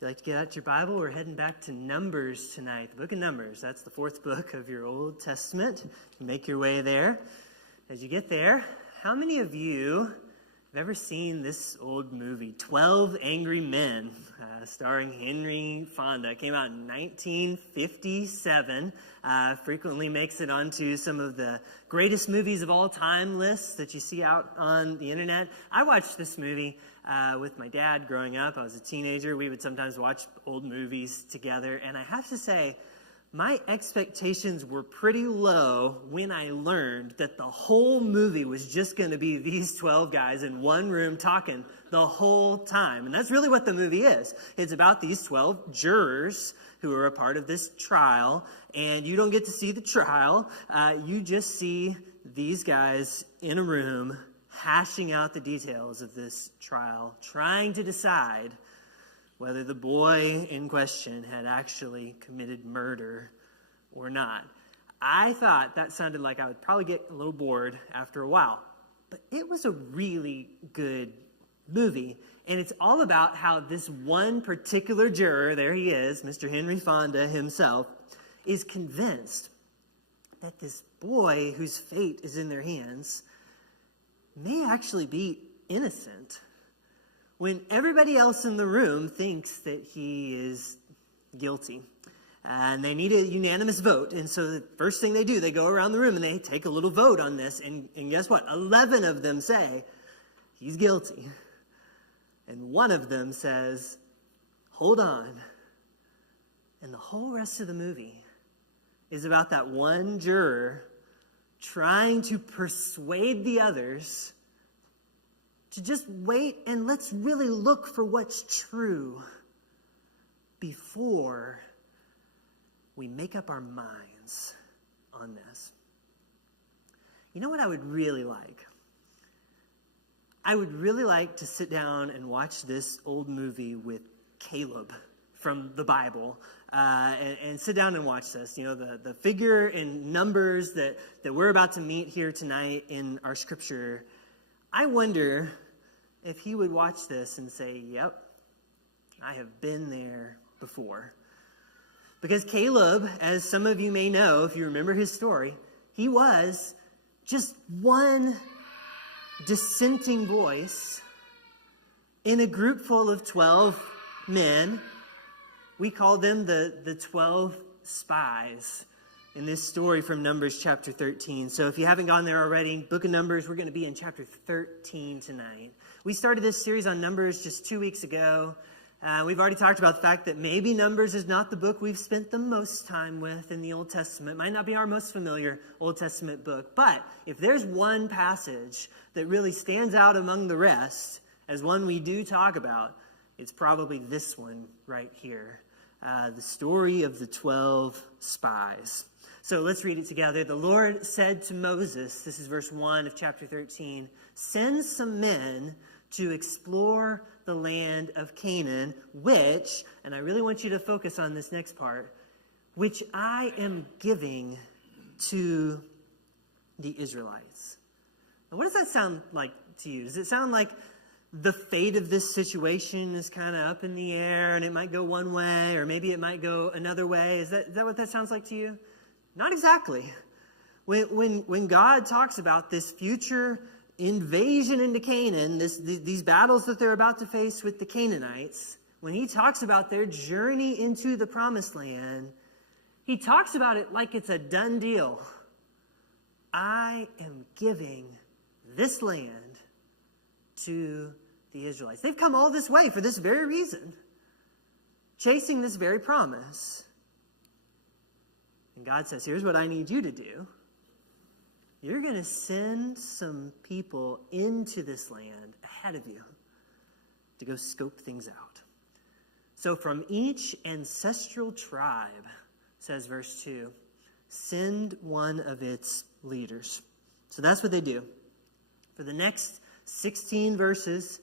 If you'd like to get out your Bible, we're heading back to Numbers tonight. The book of Numbers. That's the fourth book of your Old Testament. You make your way there. As you get there, how many of you have ever seen this old movie, 12 Angry Men, starring Henry Fonda? It came out in 1957. Frequently makes it onto some of the greatest movies of all time lists that you see out on the internet. I watched this movie with my dad growing up. I was a teenager. We would sometimes watch old movies together. And I have to say, my expectations were pretty low when I learned that the whole movie was just going to be these 12 guys in one room talking the whole time. And that's really what the movie is. It's about these 12 jurors who are a part of this trial. And you don't get to see the trial. You just see these guys in a room hashing out the details of this trial, trying to decide whether the boy in question had actually committed murder or not. I thought that sounded like I would probably get a little bored after a while, but it was a really good movie, and it's all about how this one particular juror, there he is, Mr. Henry Fonda himself, is convinced that this boy whose fate is in their hands may actually be innocent, when everybody else in the room thinks that he is guilty. And they need a unanimous vote. And so the first thing they do, they go around the room and they take a little vote on this. And guess what? 11 of them say he's guilty. And one of them says, hold on. And the whole rest of the movie is about that one juror trying to persuade the others to just wait and let's really look for what's true before we make up our minds on this. You know what I would really like? I would really like to sit down and watch this old movie with Caleb from the Bible and sit down and watch this. You know, the figure in Numbers that we're about to meet here tonight in our scripture. I wonder if he would watch this and say, yep, I have been there before. Because Caleb, as some of you may know, if you remember his story, he was just one dissenting voice in a group full of 12 men. We call them the 12 spies in this story from Numbers chapter 13. So if you haven't gone there already, book of Numbers, we're going to be in chapter 13 tonight. We started this series on Numbers just 2 weeks ago. We've already talked about the fact that maybe Numbers is not the book we've spent the most time with in the Old Testament. It might not be our most familiar Old Testament book. But if there's one passage that really stands out among the rest as one we do talk about, it's probably this one right here. The story of the 12 spies. So let's read it together. The Lord said to Moses, this is verse 1 of chapter 13, send some men to explore the land of Canaan, which, and I really want you to focus on this next part, which I am giving to the Israelites. Now, what does that sound like to you? Does it sound like the fate of this situation is kind of up in the air and it might go one way or maybe it might go another way? Is that what that sounds like to you? Not exactly. When God talks about this future invasion into Canaan, these battles that they're about to face with the Canaanites, when he talks about their journey into the promised land, he talks about it like it's a done deal. I am giving this land to the Israelites. They've come all this way for this very reason, chasing this very promise. And God says, here's what I need you to do. You're going to send some people into this land ahead of you to go scope things out. So from each ancestral tribe, says verse 2, send one of its leaders. So that's what they do. For the next 16 verses,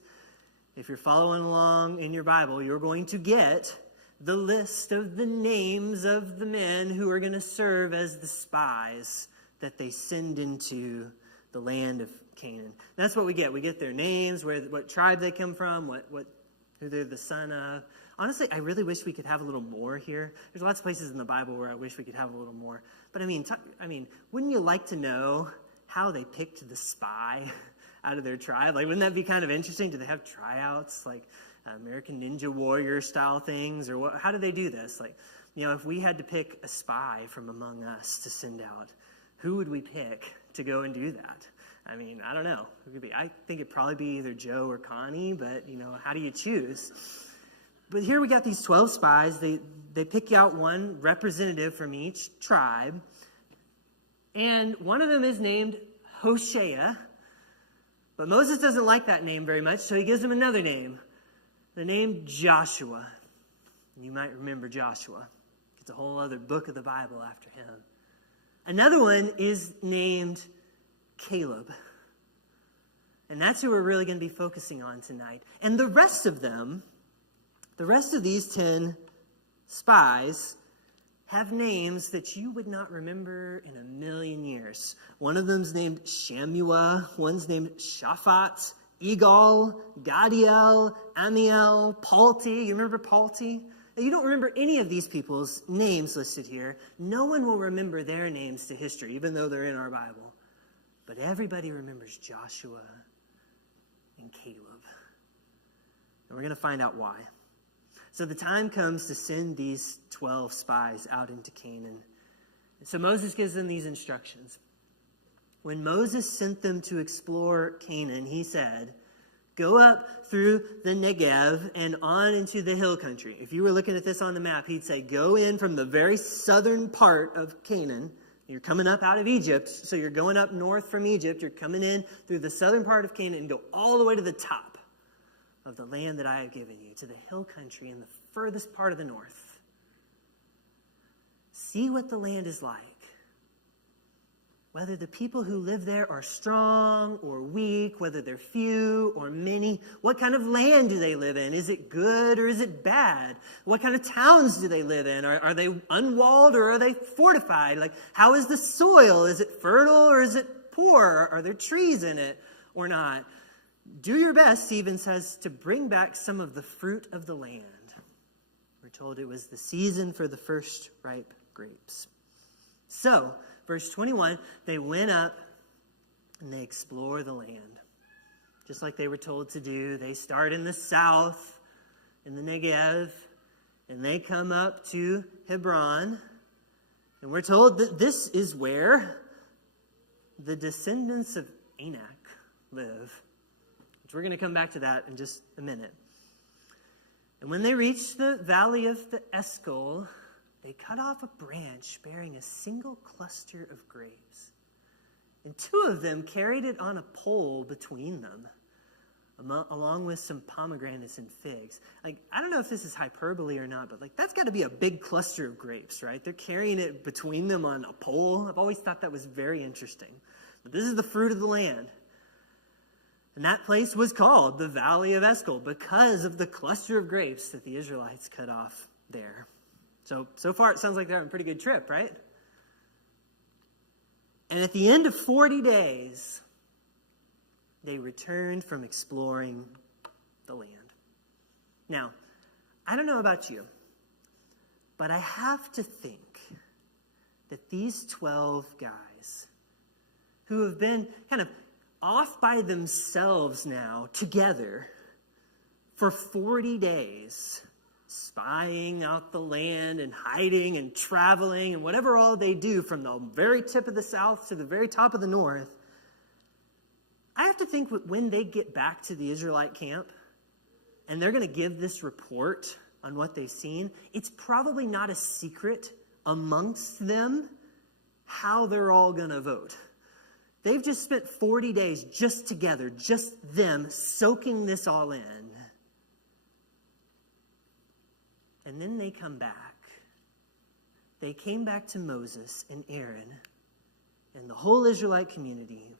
if you're following along in your Bible, you're going to get the list of the names of the men who are going to serve as the spies that they send into the land of Canaan. That's what we get. We get their names, what tribe they come from, what who they're the son of. Honestly, I really wish we could have a little more here. There's lots of places in the Bible where I wish we could have a little more. But I mean, wouldn't you like to know how they picked the spy out of their tribe? Like, wouldn't that be kind of interesting? Do they have tryouts, like American Ninja Warrior style things, or what? How do they do this? Like, if we had to pick a spy from among us to send out, who would we pick to go and do that? I mean, I don't know. Who could be? I think it'd probably be either Joe or Connie, but, how do you choose? But here we got these 12 spies. They pick out one representative from each tribe, and one of them is named Hoshea, but Moses doesn't like that name very much, so he gives him another name, the name Joshua. You might remember Joshua. It's a whole other book of the Bible after him. Another one is named Caleb. And that's who we're really going to be focusing on tonight. And the rest of these 10 spies have names that you would not remember in a million years. One of them's named Shammua, one's named Shaphat, Egal, Gadiel, Amiel, Palti. You remember Palti? You don't remember any of these people's names listed here. No one will remember their names to history, even though they're in our Bible. But everybody remembers Joshua and Caleb. And we're going to find out why. So the time comes to send these 12 spies out into Canaan. So Moses gives them these instructions. When Moses sent them to explore Canaan, he said, go up through the Negev and on into the hill country. If you were looking at this on the map, he'd say, go in from the very southern part of Canaan. You're coming up out of Egypt, so you're going up north from Egypt. You're coming in through the southern part of Canaan and go all the way to the top of the land that I have given you, to the hill country in the furthest part of the north. See what the land is like. Whether the people who live there are strong or weak, whether they're few or many. What kind of land do they live in? Is it good or is it bad? What kind of towns do they live in? Are they unwalled or are they fortified? Like, how is the soil? Is it fertile or is it poor? Are there trees in it or not? Do your best, Stephen says, to bring back some of the fruit of the land. We're told it was the season for the first ripe grapes. So, verse 21, they went up and they explore the land. Just like they were told to do. They start in the south, in the Negev, and they come up to Hebron. And we're told that this is where the descendants of Anak live. Which we're going to come back to that in just a minute. And when they reached the valley of the Eshcol, they cut off a branch bearing a single cluster of grapes. And 2 of them carried it on a pole between them, along with some pomegranates and figs. Like, I don't know if this is hyperbole or not, but that's got to be a big cluster of grapes, right? They're carrying it between them on a pole. I've always thought that was very interesting. But this is the fruit of the land. And that place was called the Valley of Eshcol because of the cluster of grapes that the Israelites cut off there. So far it sounds like they're on a pretty good trip, right? And at the end of 40 days, they returned from exploring the land. Now, I don't know about you, but I have to think that these 12 guys who have been kind of off by themselves now, together, for 40 days, spying out the land and hiding and traveling and whatever all they do from the very tip of the south to the very top of the north, I have to think when they get back to the Israelite camp and they're going to give this report on what they've seen, it's probably not a secret amongst them how they're all going to vote. They've just spent 40 days just together, just them, soaking this all in. And then they come back. They came back to Moses and Aaron and the whole Israelite community.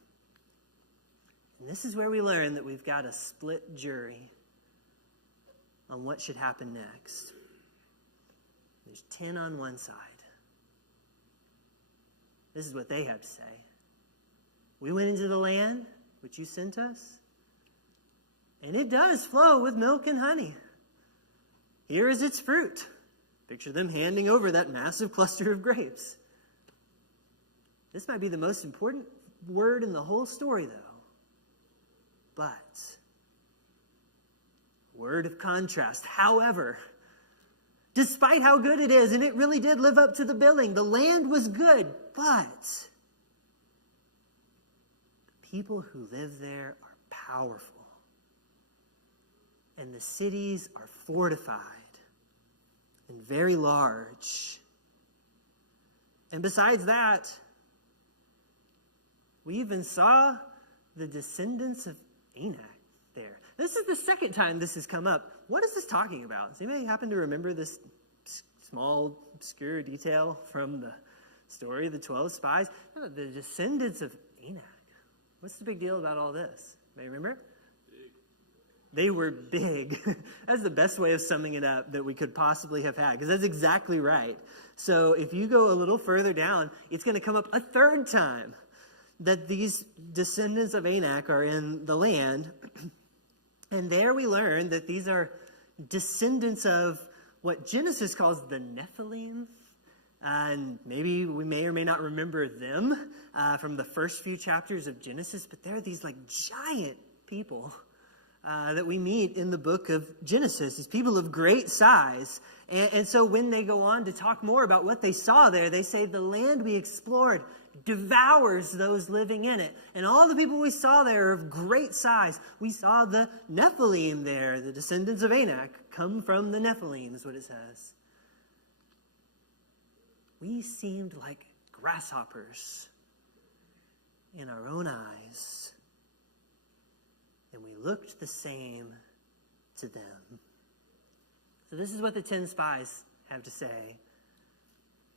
And this is where we learn that we've got a split jury on what should happen next. There's 10 on one side. This is what they have to say. We went into the land which you sent us, and it does flow with milk and honey. Here is its fruit. Picture them handing over that massive cluster of grapes. This might be the most important word in the whole story, though. But, word of contrast. However, despite how good it is, and it really did live up to the billing, the land was good, but the people who live there are powerful. And the cities are fortified and very large. And besides that, we even saw the descendants of Anak there. This is the second time this has come up. What is this talking about? Does anybody happen to remember this small, obscure detail from the story of the 12 spies? No, the descendants of Anak. What's the big deal about all this? Anybody remember? They were big. That's the best way of summing it up that we could possibly have had, because that's exactly right. So if you go a little further down, it's going to come up a third time that these descendants of Anak are in the land. And there we learn that these are descendants of what Genesis calls the Nephilim. And maybe we may or may not remember them from the first few chapters of Genesis, but they're these like giant people that we meet in the book of Genesis, these people of great size. And so when they go on to talk more about what they saw there, they say the land we explored devours those living in it. And all the people we saw there are of great size. We saw the Nephilim there, the descendants of Anak come from the Nephilim, is what it says. We seemed like grasshoppers in our own eyes, and we looked the same to them. So this is what the 10 spies have to say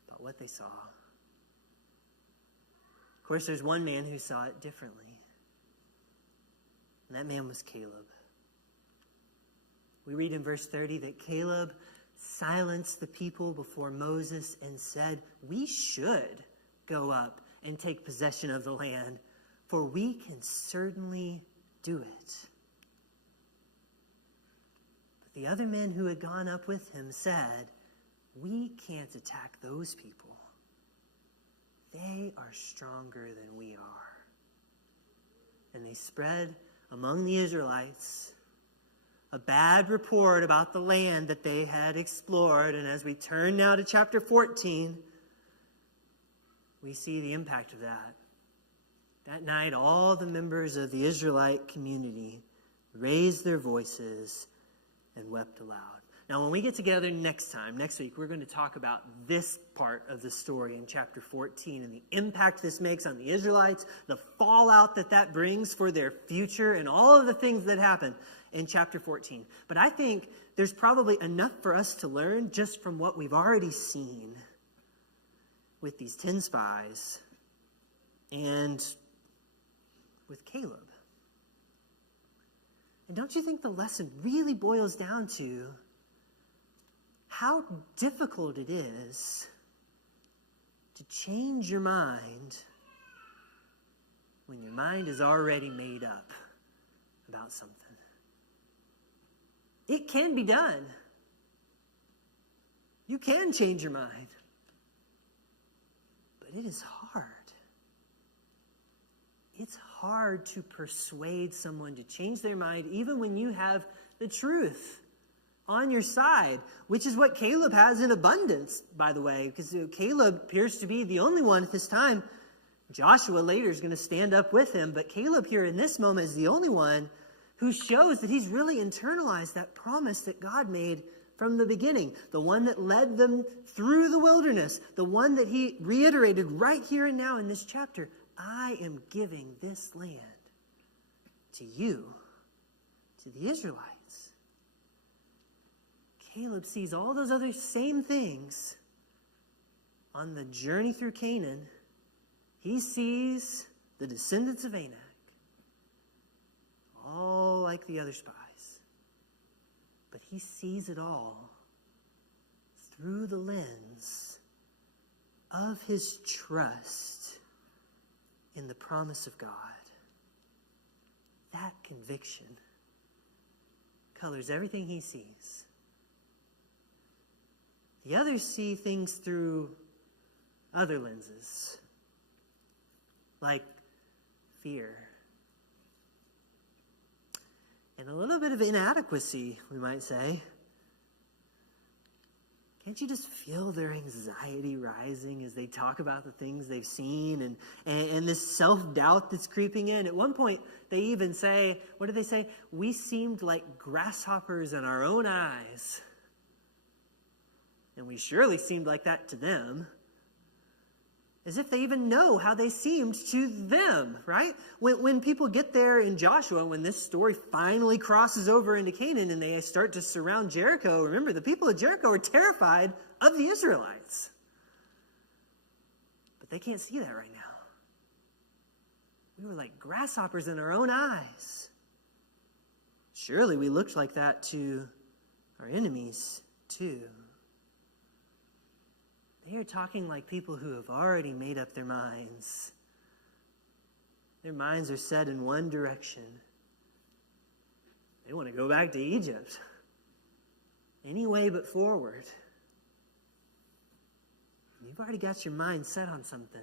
about what they saw. Of course, there's one man who saw it differently, and that man was Caleb. We read in verse 30 that Caleb silenced the people before Moses and said, "We should go up and take possession of the land, for we can certainly do it." But the other men who had gone up with him said, "We can't attack those people. They are stronger than we are." And they spread among the Israelites a bad report about the land that they had explored. And as we turn now to chapter 14, we see the impact of that. That night, all the members of the Israelite community raised their voices and wept aloud. Now, when we get together next week, we're going to talk about this part of the story in chapter 14 and the impact this makes on the Israelites, the fallout that brings for their future, and all of the things that happen in chapter 14. But I think there's probably enough for us to learn just from what we've already seen with these 10 spies and with Caleb. And don't you think the lesson really boils down to how difficult it is to change your mind when your mind is already made up about something? It can be done. You can change your mind. But it is hard. It's hard to persuade someone to change their mind even when you have the truth on your side, which is what Caleb has in abundance, by the way, because Caleb appears to be the only one at this time. Joshua later is going to stand up with him, but Caleb here in this moment is the only one who shows that he's really internalized that promise that God made from the beginning, the one that led them through the wilderness, the one that he reiterated right here and now in this chapter. I am giving this land to you, to the Israelites. Caleb sees all those other same things on the journey through Canaan. He sees the descendants of Anak, all like the other spies. But he sees it all through the lens of his trust in the promise of God. That conviction colors everything he sees. The others see things through other lenses, like fear and a little bit of inadequacy, we might say. Can't you just feel their anxiety rising as they talk about the things they've seen and this self-doubt that's creeping in? At one point, they even say, what do they say? We seemed like grasshoppers in our own eyes. And we surely seemed like that to them. As if they even know how they seemed to them, right? When people get there in Joshua, when this story finally crosses over into Canaan and they start to surround Jericho, remember, the people of Jericho are terrified of the Israelites. But they can't see that right now. We were like grasshoppers in our own eyes. Surely we looked like that to our enemies too. They are talking like people who have already made up their minds. Their minds are set in one direction. They want to go back to Egypt. Any way but forward. You've already got your mind set on something.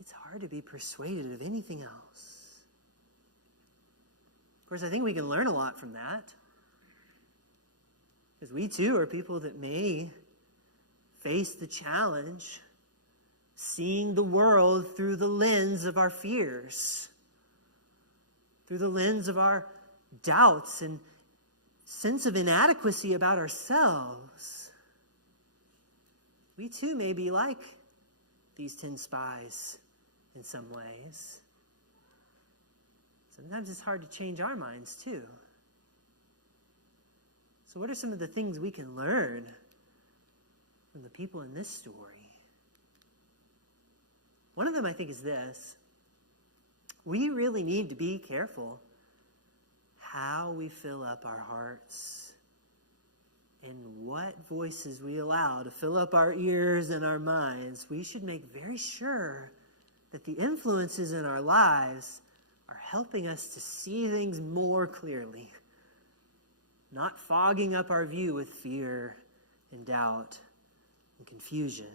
It's hard to be persuaded of anything else. Of course, I think we can learn a lot from that. Because we too are people that may face the challenge, seeing the world through the lens of our fears, through the lens of our doubts and sense of inadequacy about ourselves. We too may be like these 10 spies in some ways. Sometimes it's hard to change our minds too. So what are some of the things we can learn from the people in this story? One of them, I think, is this. We really need to be careful how we fill up our hearts and what voices we allow to fill up our ears and our minds. We should make very sure that the influences in our lives are helping us to see things more clearly, not fogging up our view with fear and doubt and confusion.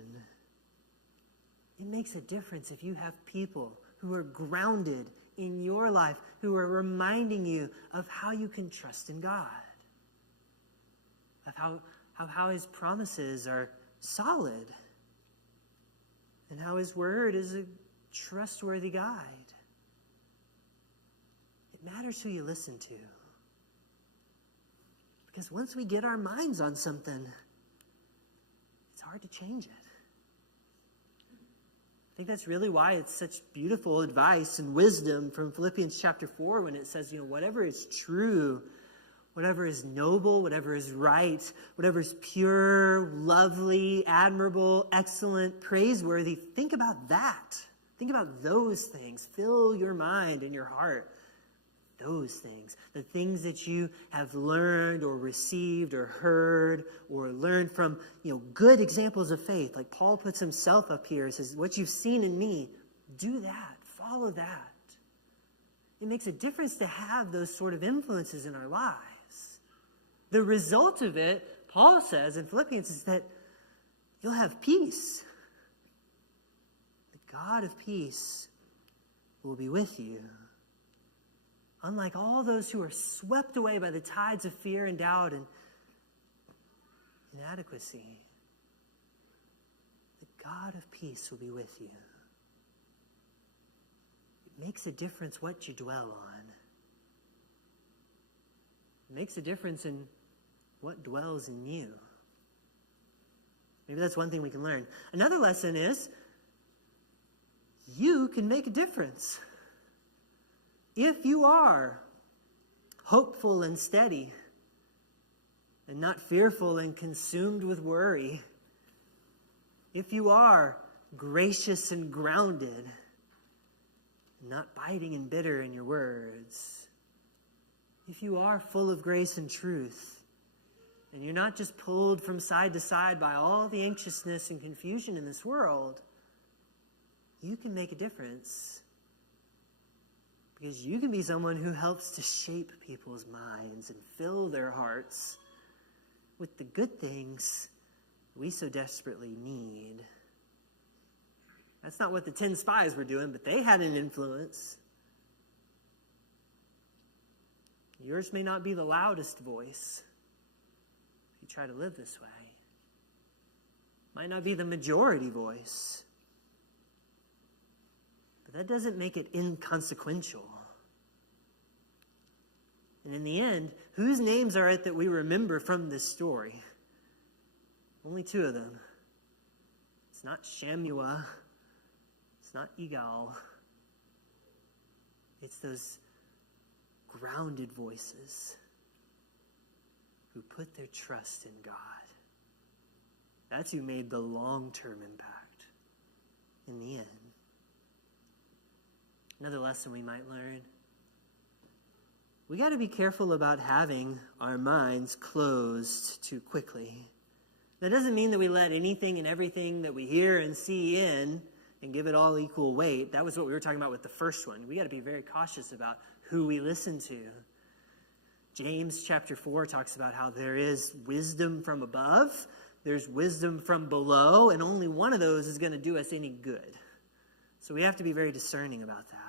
It makes a difference if you have people who are grounded in your life, who are reminding you of how you can trust in God, of how His promises are solid, and how His word is a trustworthy guide. It matters who you listen to. Because once we get our minds on something, it's hard to change it. I think that's really why it's such beautiful advice and wisdom from Philippians chapter 4 when it says, whatever is true, whatever is noble, whatever is right, whatever is pure, lovely, admirable, excellent, praiseworthy, think about that. Think about those things. Fill your mind and your heart. Those things, the things that you have learned or received or heard or learned from, good examples of faith. Like Paul puts himself up here and says, what you've seen in me, do that, follow that. It makes a difference to have those sort of influences in our lives. The result of it, Paul says in Philippians, is that you'll have peace. The God of peace will be with you. Unlike all those who are swept away by the tides of fear and doubt and inadequacy, the God of peace will be with you. It makes a difference what you dwell on. It makes a difference in what dwells in you. Maybe that's one thing we can learn. Another lesson is you can make a difference. If you are hopeful and steady and not fearful and consumed with worry, if you are gracious and grounded and not biting and bitter in your words, if you are full of grace and truth and you're not just pulled from side to side by all the anxiousness and confusion in this world, you can make a difference. Because you can be someone who helps to shape people's minds and fill their hearts with the good things we so desperately need. That's not what the 10 spies were doing, but they had an influence. Yours may not be the loudest voice if you try to live this way. Might not be the majority voice. But that doesn't make it inconsequential. And in the end, whose names are it that we remember from this story? Only 2 of them. It's not Shammua. It's not Igal. It's those grounded voices who put their trust in God. That's who made the long-term impact in the end. Another lesson we might learn. We got to be careful about having our minds closed too quickly. That doesn't mean that we let anything and everything that we hear and see in and give it all equal weight. That was what we were talking about with the first one. We got to be very cautious about who we listen to. James chapter 4 talks about how there is wisdom from above, there's wisdom from below, and only one of those is going to do us any good. So we have to be very discerning about that.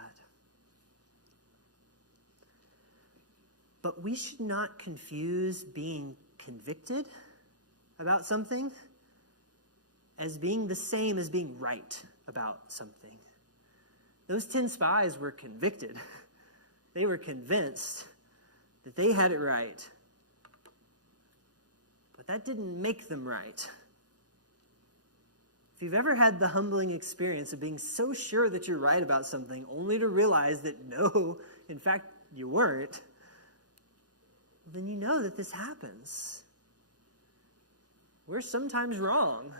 But we should not confuse being convicted about something as being the same as being right about something. Those 10 spies were convicted. They were convinced that they had it right. But that didn't make them right. If you've ever had the humbling experience of being so sure that you're right about something, only to realize that no, in fact, you weren't, then you know that this happens. We're sometimes wrong.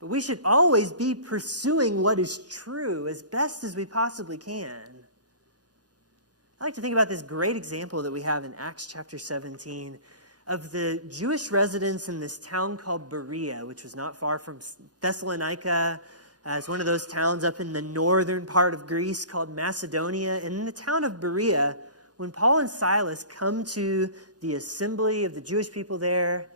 But we should always be pursuing what is true as best as we possibly can. I like to think about this great example that we have in Acts chapter 17 of the Jewish residents in this town called Berea, which was not far from Thessalonica. It's one of those towns up in the northern part of Greece called Macedonia. And in the town of Berea, when Paul and Silas come to the assembly of the Jewish people there,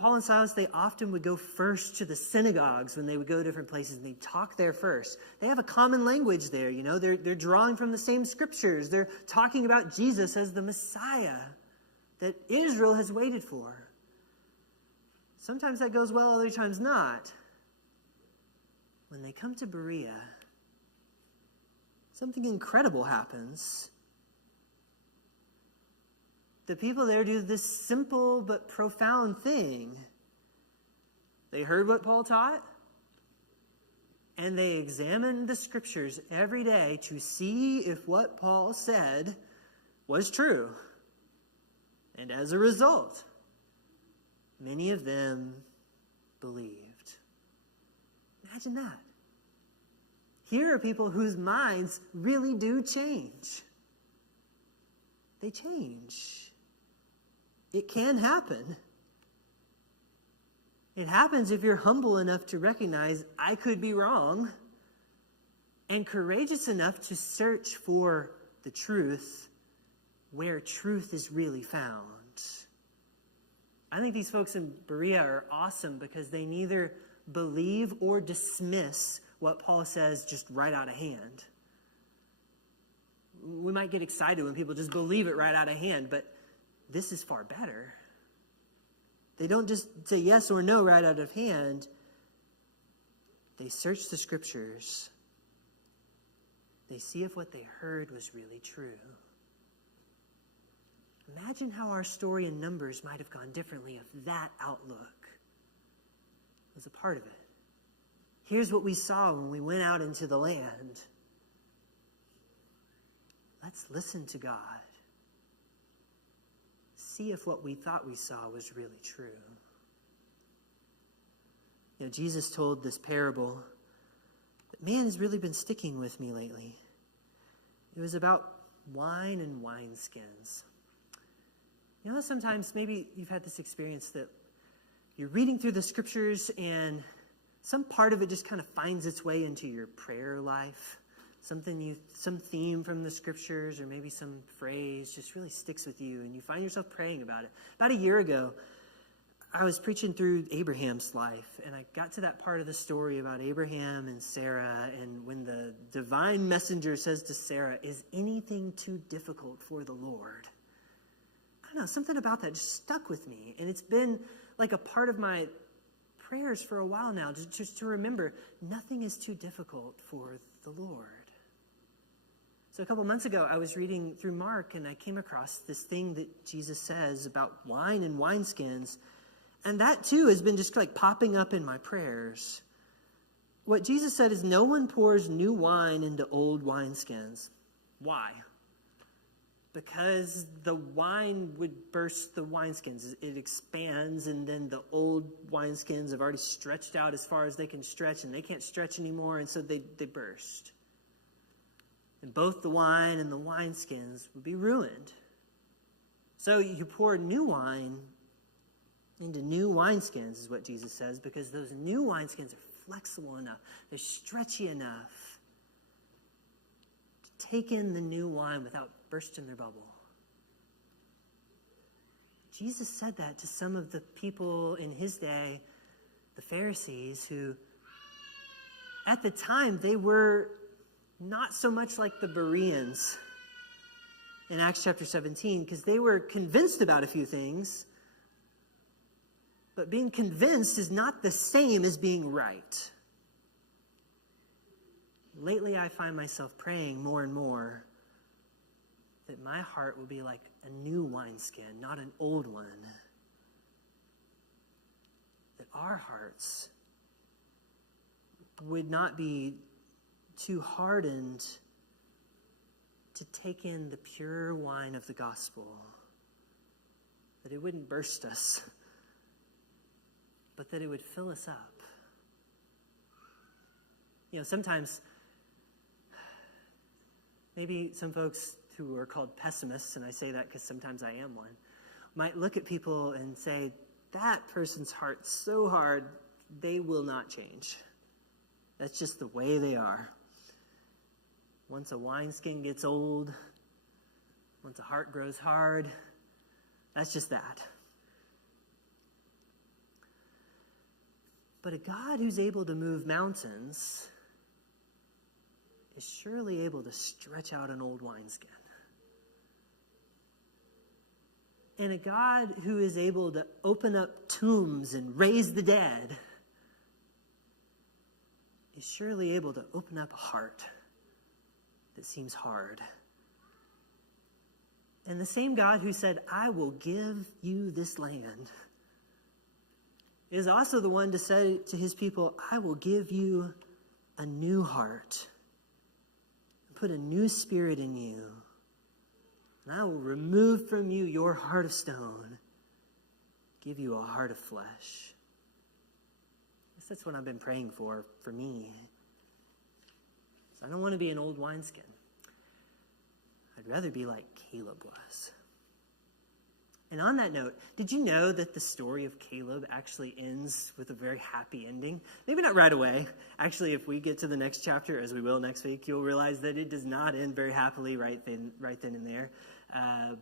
Paul and Silas, they often would go first to the synagogues when they would go to different places, and they'd talk there first. They have a common language there, They're drawing from the same scriptures. They're talking about Jesus as the Messiah that Israel has waited for. Sometimes that goes well, other times not. When they come to Berea, something incredible happens. The people there do this simple but profound thing. They heard what Paul taught, and they examined the scriptures every day to see if what Paul said was true. And as a result, many of them believed. Imagine that. Here are people whose minds really do change. They change. It can happen. It happens if you're humble enough to recognize I could be wrong and courageous enough to search for the truth where truth is really found. I think these folks in Berea are awesome because they neither believe or dismiss what Paul says just right out of hand. We might get excited when people just believe it right out of hand, but this is far better. They don't just say yes or no right out of hand. They search the scriptures. They see if what they heard was really true. Imagine how our story in Numbers might have gone differently if that outlook was a part of it. Here's what we saw when we went out into the land. Let's listen to God. See if what we thought we saw was really true. Jesus told this parable that, man, has really been sticking with me lately. It was about wine and wineskins. Sometimes maybe you've had this experience that you're reading through the scriptures and some part of it just kind of finds its way into your prayer life. some theme from the scriptures or maybe some phrase just really sticks with you and you find yourself praying about it. About a year ago, I was preaching through Abraham's life, and I got to that part of the story about Abraham and Sarah, and when the divine messenger says to Sarah, "Is anything too difficult for the Lord?" I don't know, something about that just stuck with me, and it's been like a part of my prayers for a while now, just to remember, nothing is too difficult for the Lord. So a couple months ago, I was reading through Mark, and I came across this thing that Jesus says about wine and wineskins. And that, too, has been just like popping up in my prayers. What Jesus said is no one pours new wine into old wineskins. Why? Because the wine would burst the wineskins. It expands, and then the old wineskins have already stretched out as far as they can stretch, and they can't stretch anymore, and so they burst. And both the wine and the wineskins would be ruined. So you pour new wine into new wineskins, is what Jesus says, because those new wineskins are flexible enough, they're stretchy enough to take in the new wine without bursting their bubble. Jesus said that to some of the people in his day, the Pharisees, who at the time they were not so much like the Bereans in Acts chapter 17, because they were convinced about a few things. But being convinced is not the same as being right. Lately, I find myself praying more and more that my heart will be like a new wineskin, not an old one. That our hearts would not be too hardened to take in the pure wine of the gospel. That it wouldn't burst us, but that it would fill us up. You know, sometimes, maybe some folks who are called pessimists, and I say that because sometimes I am one, might look at people and say, that person's heart's so hard, they will not change. That's just the way they are. Once a wineskin gets old, once a heart grows hard, that's just that. But a God who's able to move mountains is surely able to stretch out an old wineskin. And a God who is able to open up tombs and raise the dead is surely able to open up a heart that seems hard. And the same God who said, I will give you this land, is also the one to say to his people, I will give you a new heart, put a new spirit in you, and I will remove from you your heart of stone, give you a heart of flesh. I guess that's what I've been praying for me. So I don't want to be an old wineskin. I'd rather be like Caleb was. And on that note, did you know that the story of Caleb actually ends with a very happy ending? Maybe not right away. Actually, if we get to the next chapter, as we will next week, you'll realize that it does not end very happily right then and there.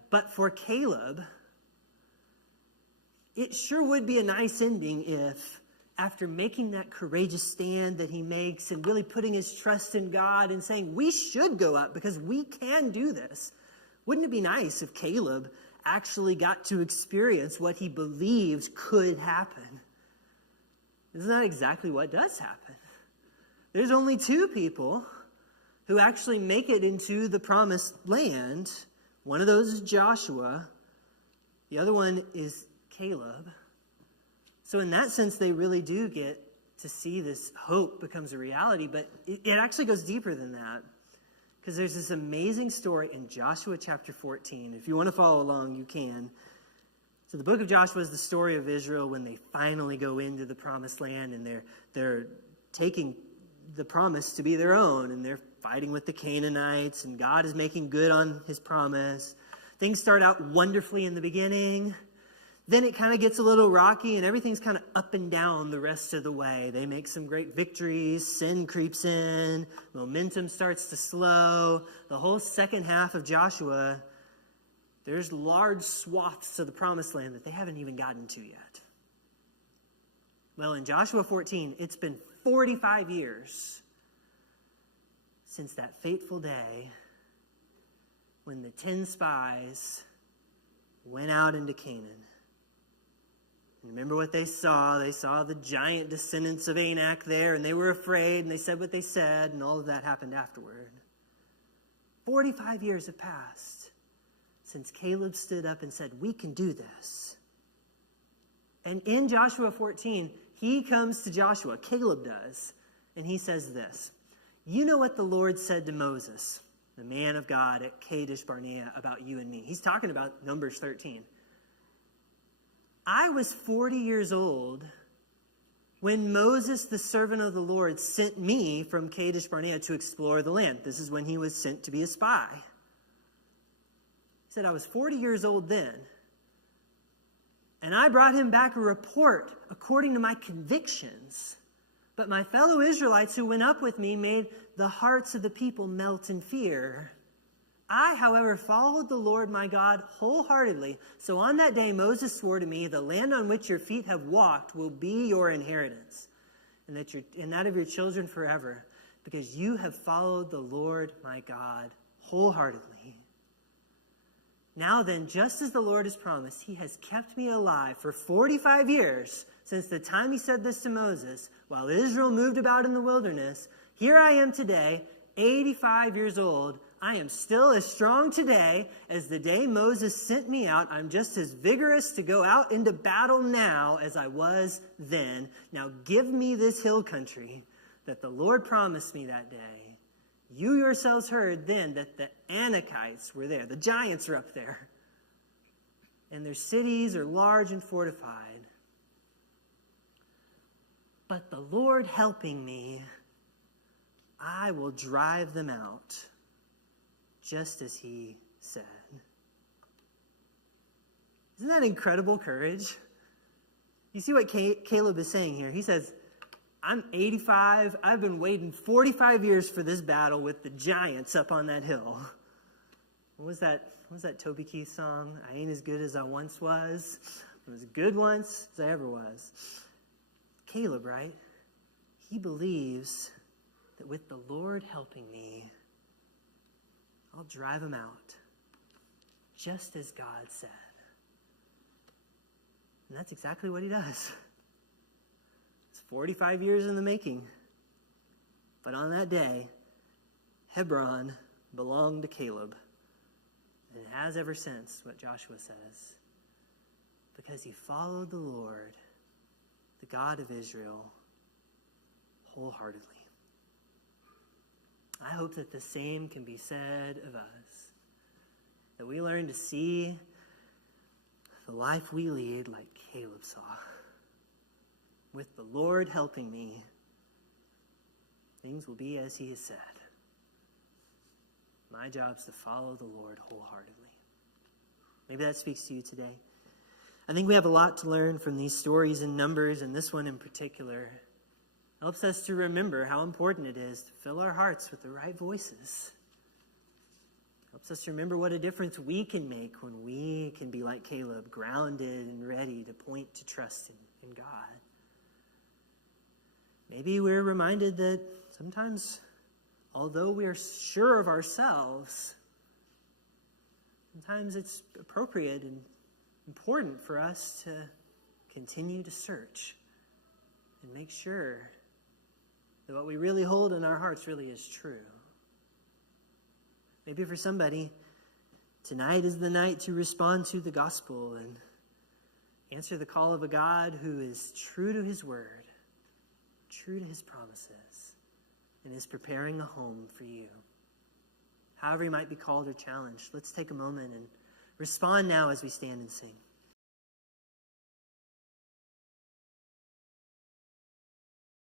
But for Caleb, it sure would be a nice ending if, after making that courageous stand that he makes and really putting his trust in God and saying, we should go up because we can do this, wouldn't it be nice if Caleb actually got to experience what he believed could happen? Isn't that exactly what does happen? There's only two people who actually make it into the promised land. One of those is Joshua. The other one is Caleb. So in that sense, they really do get to see this hope becomes a reality, but it actually goes deeper than that. Because there's this amazing story in Joshua chapter 14. If you want to follow along, you can. So the book of Joshua is the story of Israel when they finally go into the promised land, and they're taking the promise to be their own, and they're fighting with the Canaanites, and God is making good on his promise. Things start out wonderfully in the beginning. Then it kind of gets a little rocky, and everything's kind of up and down the rest of the way. They make some great victories. Sin creeps in. Momentum starts to slow. The whole second half of Joshua, there's large swaths of the promised land that they haven't even gotten to yet. Well, in Joshua 14, it's been 45 years since that fateful day when the 10 spies went out into Canaan. Remember what they saw? They saw the giant descendants of Anak there, and they were afraid, and they said what they said, and all of that happened afterward. 45 years have passed since Caleb stood up and said, we can do this. And in Joshua 14, he comes to Joshua, Caleb does, and he says this, you know what the Lord said to Moses, the man of God at Kadesh Barnea, about you and me. He's talking about Numbers 13. I was 40 years old when Moses, the servant of the Lord, sent me from Kadesh Barnea to explore the land. This is when he was sent to be a spy. He said, I was 40 years old then, and I brought him back a report according to my convictions. But my fellow Israelites who went up with me made the hearts of the people melt in fear. I, however, followed the Lord my God wholeheartedly. So on that day Moses swore to me, the land on which your feet have walked will be your inheritance, and that of your children forever, because you have followed the Lord my God wholeheartedly. Now then, just as the Lord has promised, he has kept me alive for 45 years since the time he said this to Moses, while Israel moved about in the wilderness. Here I am today, 85 years old. I am still as strong today as the day Moses sent me out. I'm just as vigorous to go out into battle now as I was then. Now give me this hill country that the Lord promised me that day. You yourselves heard then that the Anakites were there. The giants are up there. And their cities are large and fortified. But the Lord helping me, I will drive them out, just as he said. Isn't that incredible courage? You see what Caleb is saying here? He says, I'm 85. I've been waiting 45 years for this battle with the giants up on that hill. What was that Toby Keith song? I ain't as good as I once was. I was as good once as I ever was. Caleb, right? He believes that with the Lord helping me, I'll drive him out, just as God said. And that's exactly what he does. It's 45 years in the making. But on that day, Hebron belonged to Caleb. And it has ever since, what Joshua says. Because he followed the Lord, the God of Israel, wholeheartedly. I hope that the same can be said of us. That we learn to see the life we lead like Caleb saw. With the Lord helping me, things will be as he has said. My job is to follow the Lord wholeheartedly. Maybe that speaks to you today. I think we have a lot to learn from these stories in Numbers, and this one in particular helps us to remember how important it is to fill our hearts with the right voices. Helps us to remember what a difference we can make when we can be like Caleb, grounded and ready to point to trust in God. Maybe we're reminded that sometimes, although we're sure of ourselves, sometimes it's appropriate and important for us to continue to search and make sure that what we really hold in our hearts really is true. Maybe for somebody, tonight is the night to respond to the gospel and answer the call of a God who is true to his word, true to his promises, and is preparing a home for you. However you might be called or challenged, let's take a moment and respond now as we stand and sing.